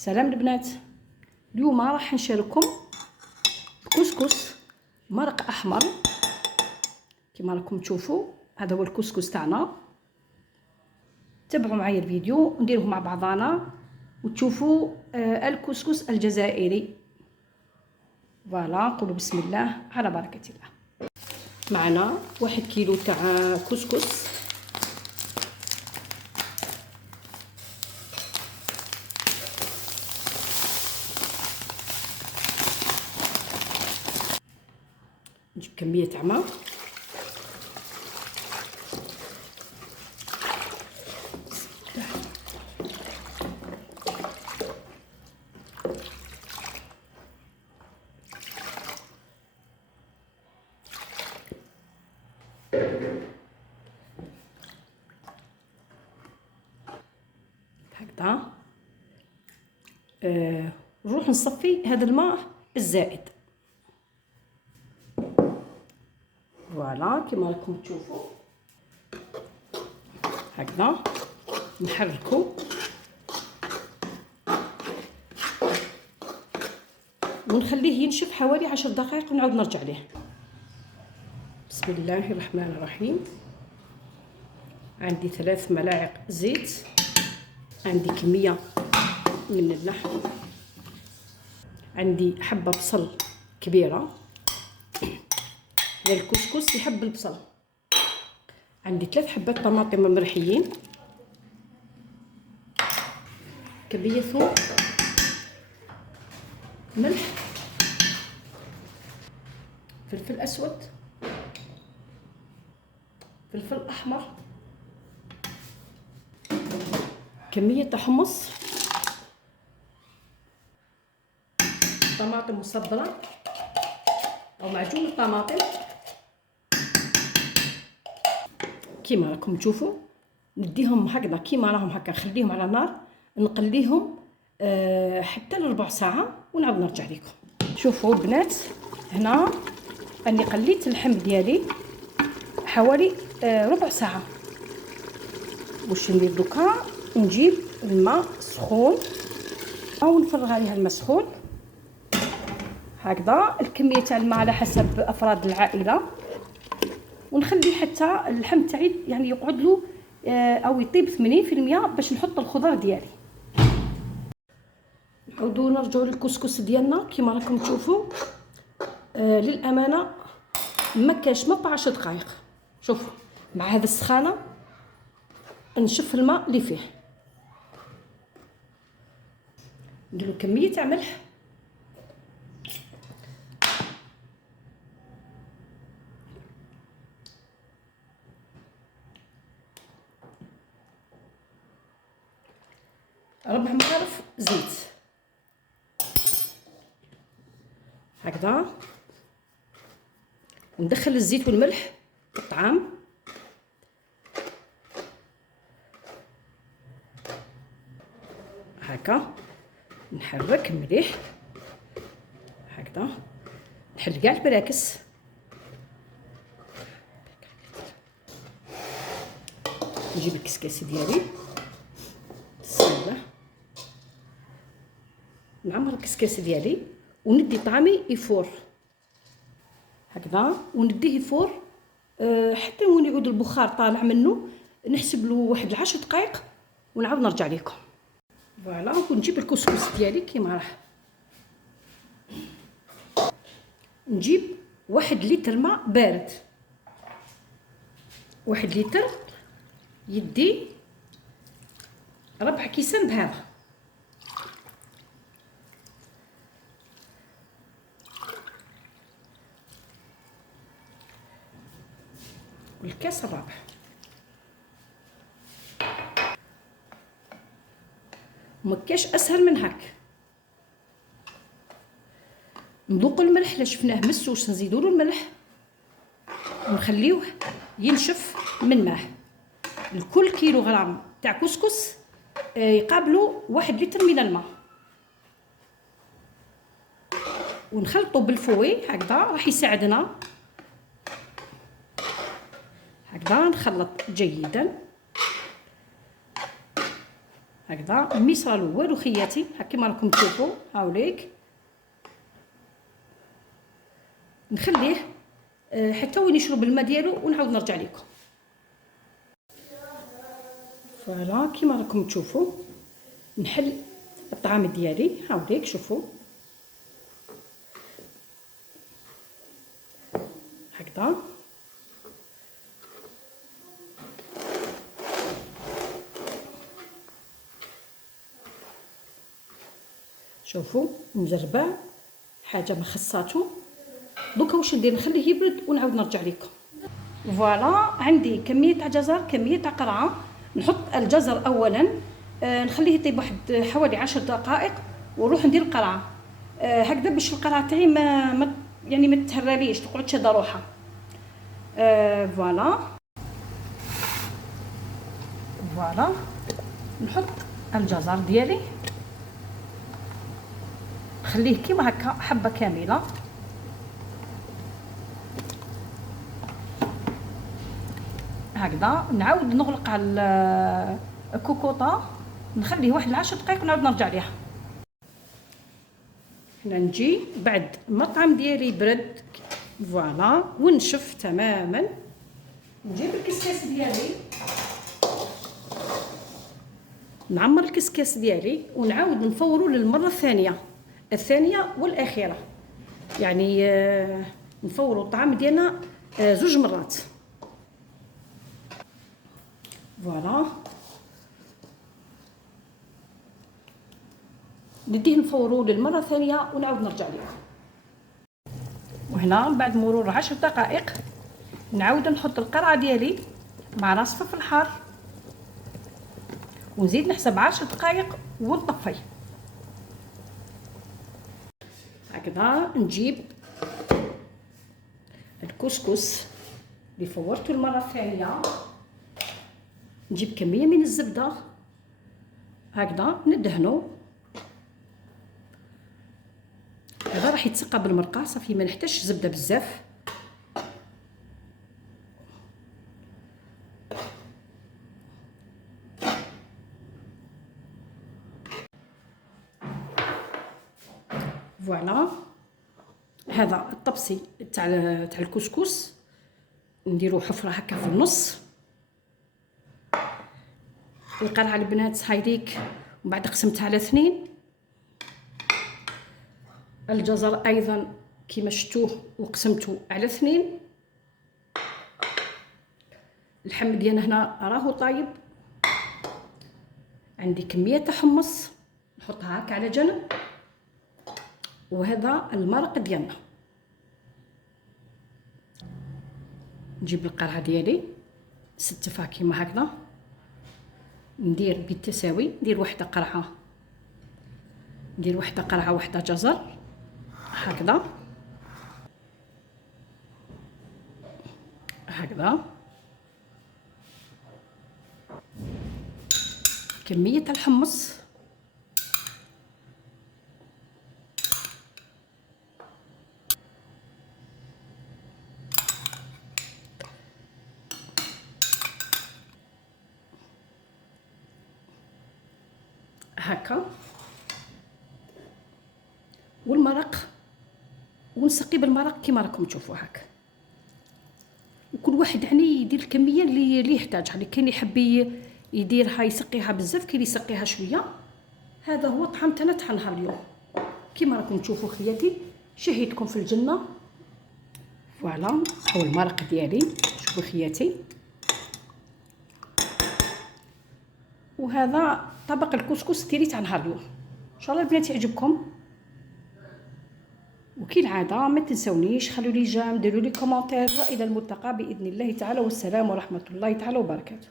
سلام البنات. اليوم راح نشارككم كسكس مرق احمر. كما راكم تشوفوا هذا هو الكسكس تاعنا. تابعوا معايا الفيديو ونديروه مع بعضنا وتشوفوا الكسكس الجزائري. فوالا، نقولوا بسم الله على بركه الله. معنا 1 كيلو تاع كسكس، نجيب كميه تاع ماء، هكذا. نروح نصفي هذا الماء الزائد. فوالا كما راكم تشوفوا هكذا نحركو ونخليه ينشف حوالي 10 دقائق ونعاود نرجع ليه. بسم الله الرحمن الرحيم. عندي 3 ملاعق زيت، عندي كمية من اللحم، عندي حبة بصل كبيرة، الكسكس يحب البصل، عندي 3 حبات طماطم مرحيين، كمية ثوم، ملح، فلفل اسود، فلفل احمر، كمية حمص، طماطم مصبرة او معجون الطماطم. كيما راكم تشوفوا نديهم هكذا كيما راهم هكا، نخليهم على نار نقليهم حتى لربع ساعه ونعاود نرجع لكم. شوفوا البنات، هنا اني قليت اللحم ديالي حوالي ربع ساعه. واش ندير دوكا؟ نجيب الماء سخون او نفرغ عليها الماء سخون هكذا، الكميه تاع الماء على حسب افراد العائله، ونخلي حتى اللحم تاعي يعني يقعد له او يطيب 80% باش نحط الخضر ديالي. نعاودو نرجعو للكسكس ديالنا كيما راكم تشوفوا. للامانه ما كاش ما 10 دقائق. شوفوا مع هذا السخانه نشف الماء اللي فيه، نديرو كميه تاع ملح، ربع مغرف زيت هكذا. ندخل الزيت والملح في الطعام هكا، نحرك مليح هكذا، نحل كاع البراكس. نجيب الكسكاسي ديالي، بسم الله، نعمر الكسكاسي ديالي وندي طعامي يفور هكذا، ونديه يفور حتى وين يعود البخار طالع منه، نحسب له واحد 10 دقائق ونعاود نرجع لكم. فوالا، ونجيب الكسكس ديالي كيما راح، نجيب 1 لتر ماء بارد، 1 لتر يدي ربع كيسان بهذا. والكاس الرابع. مكاش اسهل من هاك. نذوق الملح، لا شفناه مسوس نزيدوا له الملح ونخليوه ينشف من ماه. لكل كيلو غرام تاع كسكس يقابلوا 1 لتر من الماء، ونخلطوا بالفوي هكذا راح يساعدنا هكذا. نخلط جيدا هكذا مي صالو والو خياتي، كيما راكم تشوفوا. هاوليك نخليه حتى وين يشرب الماء ديالو ونعاود نرجع لكم. فوالا كيما راكم تشوفوا نحل الطعام ديالي. هاوليك شوفوا هكذا. شوفوا مجربه حاجه ما خصاتو. دوكا واش ندير؟ نخليه يبرد ونعاود نرجع لكم. فوالا عندي كميه تاع جزر، كميه تاع قرعه. نحط الجزر اولا نخليه يطيب واحد حوالي 10 دقائق ونروح ندير القرعه هكذا باش القرعه تاعي ما يعني ما تهراليش، تقعد شاده روحها. فوالا نحط الجزر ديالي، نخليه كيما هكا حبه كامله. هكذا نعاود نغلق على الكوكوطه، نخليه واحد 10 دقائق ونعاود نرجع ليها. هنا نجي بعد ما الطعام ديالي برد فوالا ونشف تماما، نجيب الكسكاس ديالي، نعمر الكسكاس ديالي ونعاود نفورو للمره الثانيه والاخيره. يعني نفورو الطعام ديالنا 2 مرات. فوالا نديه نفورو للمره الثانيه ونعاود نرجع لكم. وهنا بعد مرور 10 دقائق نعاود نحط القرعه ديالي مع راس فلفل حار ونزيد نحسب 10 دقائق ونطفي. هكذا نجيب الكسكس اللي فورته المره الثانيه، نجيب كميه من الزبده هكذا ندهنو. هذا راح يتسقى بالمرقه صافي، ما نحتاجش زبده بزاف. فوالا هذا الطبسي تاع الكسكس، نديرو حفره هكا في النص. القرعه البنات هايديك ومن بعد قسمتها على 2. الجزر ايضا كما شفتوه وقسمته على 2. اللحم ديالنا هنا راهو طايب. عندي كميه تاع حمص نحطها هكا على جنب، وهذا المرق ديالنا. نجيب القرعه ديالي نستفها كيما هكذا، ندير بالتساوي، ندير واحده قرعه، ندير واحده قرعه واحده جزر هكذا كميه الحمص هكا، والمرق ونسقي بالمرق كيما راكم تشوفوا هكا. وكل واحد يعني يدير الكميه اللي يحتاجها. اللي كاين اللي يحب يديرها يسقيها بزاف، كاين اللي يسقيها شويه. هذا هو الطعام تاعنا تاع نهار اليوم كيما راكم تشوفوا خياتي. شهيتكم في الجنه. فوالا هو المرق ديالي، شوفوا خياتي. وهذا طبق الكسكس ديالي تاع نهار اليوم. ان شاء الله البنات يعجبكم، وكالعاده ما تنسونيش خلوا لي جيم، ديروا لي كومونتير. الى الملتقى باذن الله تعالى، والسلام ورحمه الله تعالى وبركاته.